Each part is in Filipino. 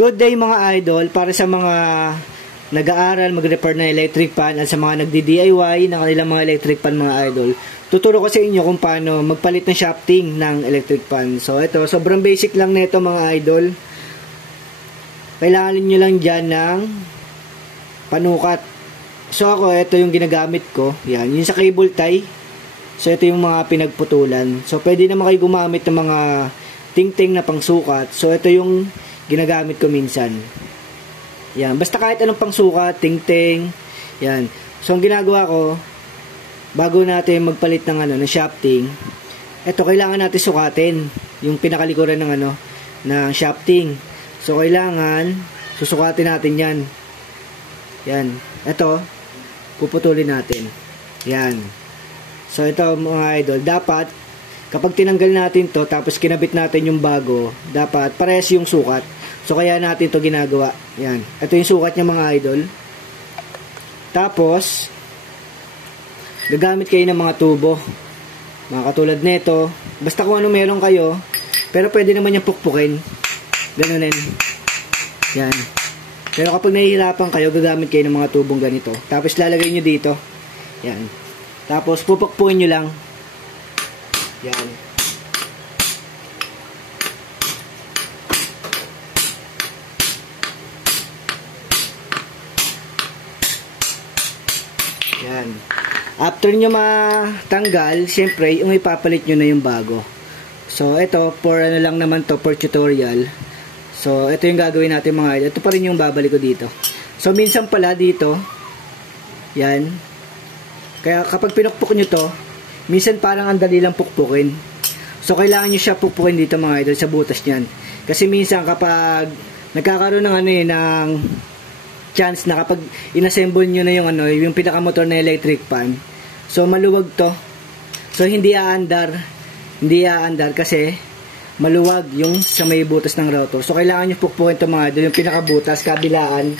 Good day mga idol, para sa mga nag-aaral, mag-repair ng electric pan at sa mga nagdi-DIY ng kanilang mga electric pan mga idol. Tuturo ko sa inyo kung paano magpalit ng shafting ng electric pan. So ito, sobrang basic lang nito mga idol. Kailangan nyo lang dyan ng panukat. So ako, ito yung ginagamit ko. Yan, yung sa cable tie. So ito yung mga pinagputulan. So pwede naman kayo gumamit ng mga ting-ting na pangsukat. So ito yung ginagamit ko minsan. Yan, basta kahit anong pangsukat, ting-ting. Yan. So ang ginagawa ko, bago natin magpalit ng ng shafting, ito kailangan natin sukatin yung pinakalikuran ng ng shafting. So kailangan susukatin natin 'yan. Yan. Ito puputulin natin. Yan. So ito mga idol, dapat kapag tinanggal natin to tapos kinabit natin yung bago, dapat parehas yung sukat. So kaya natin to ginagawa. Yan. Ito yung sukat niya mga idol. Tapos gagamit kayo ng mga tubo. Mga katulad nito. Basta kung ano meron kayo, pero pwede naman yung pukpukin. Ganunin. Yan. Pero kapag nahihirapan kayo, gagamit kayo ng mga tubong ganito. Tapos lalagay nyo dito. Yan. Tapos pupukpukin nyo lang. Yan. Yan. After nyo matanggal, siyempre, yung ipapalit nyo na yung bago. So, ito, for lang naman to, for tutorial. So, ito yung gagawin natin mga idol. Ito pa rin yung babalik ko dito. So, minsan pala dito, yan. Kaya kapag pinukpok nyo to, minsan parang ang dali lang pukpukin. So, kailangan nyo siya pukpukin dito mga idol, sa butas nyan. Kasi minsan kapag nagkakaroon ng ng chance na kapag inassemble nyo na yung pinakamotor na electric pan, so maluwag to. So hindi aandar kasi maluwag yung sa may butas ng rotor. So kailangan nyo pukpukin to mga idol, yung pinakabutas, kabilaan.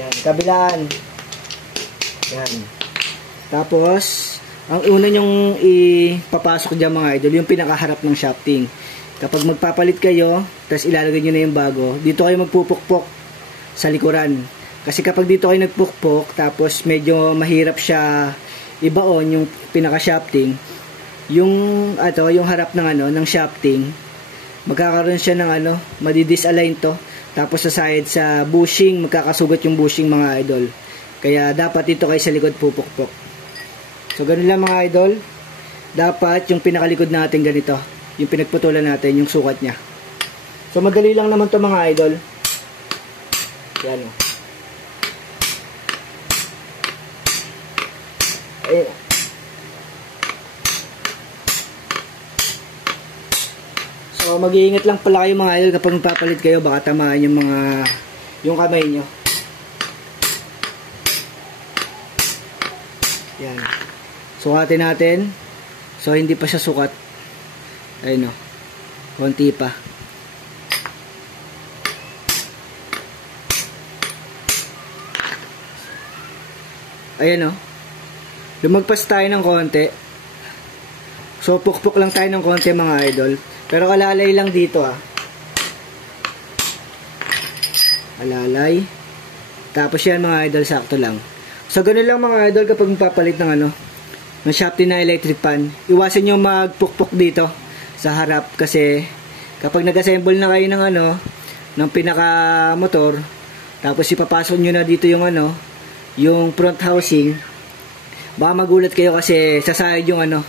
Yan, kabilaan. Yan. Tapos ang una nyong ipapasok dyan mga idol, yung pinakaharap ng shafting. Kapag magpapalit kayo, tapos ilalagay nyo na yung bago, dito kayo magpupukpok sa likuran. Kasi kapag dito kayo nagpukpok, tapos medyo mahirap siya ibaon yung pinaka-shafting, yung harap ng shafting, magkakaroon siya ng madi-disalign to. Tapos sa side, sa bushing, magkakasugat yung bushing mga idol. Kaya dapat dito kayo sa likod pupukpok. So ganun lang mga idol. Dapat yung pinakalikod natin ganito, yung pinagputulan natin, yung sukat niya. So madali lang naman to mga idol. Yan o. Ayan. So mag-iingat lang pala kayo mga idol kapag magpapalit kayo, baka tamaan yung kamay nyo. Yan. Sukatin natin. So hindi pa siya sukat. Ayun o. Konti pa. Ayan o. Lumagpas tayo ng konti. So pukpok lang tayo ng konti mga idol. Pero alalay lang dito Alalay. Tapos yan mga idol, sakto lang. So ganun lang mga idol kapag magpapalit ng ng shafting na electric pan. Iwasan nyo magpukpok dito sa harap kasi kapag nag-assemble na kayo ng ng pinaka motor, tapos ipapasok nyo na dito yung yung front housing, baka magulat kayo kasi sasayad yung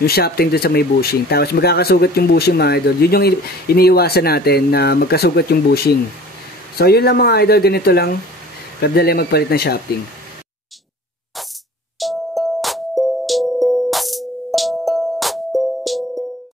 yung shafting doon sa may bushing. Tapos magkakasugat yung bushing mga idol. Yun yung iniiwasan natin, na magkasugat yung bushing. So yun lang mga idol, ganito lang kadali magpalit ng shafting.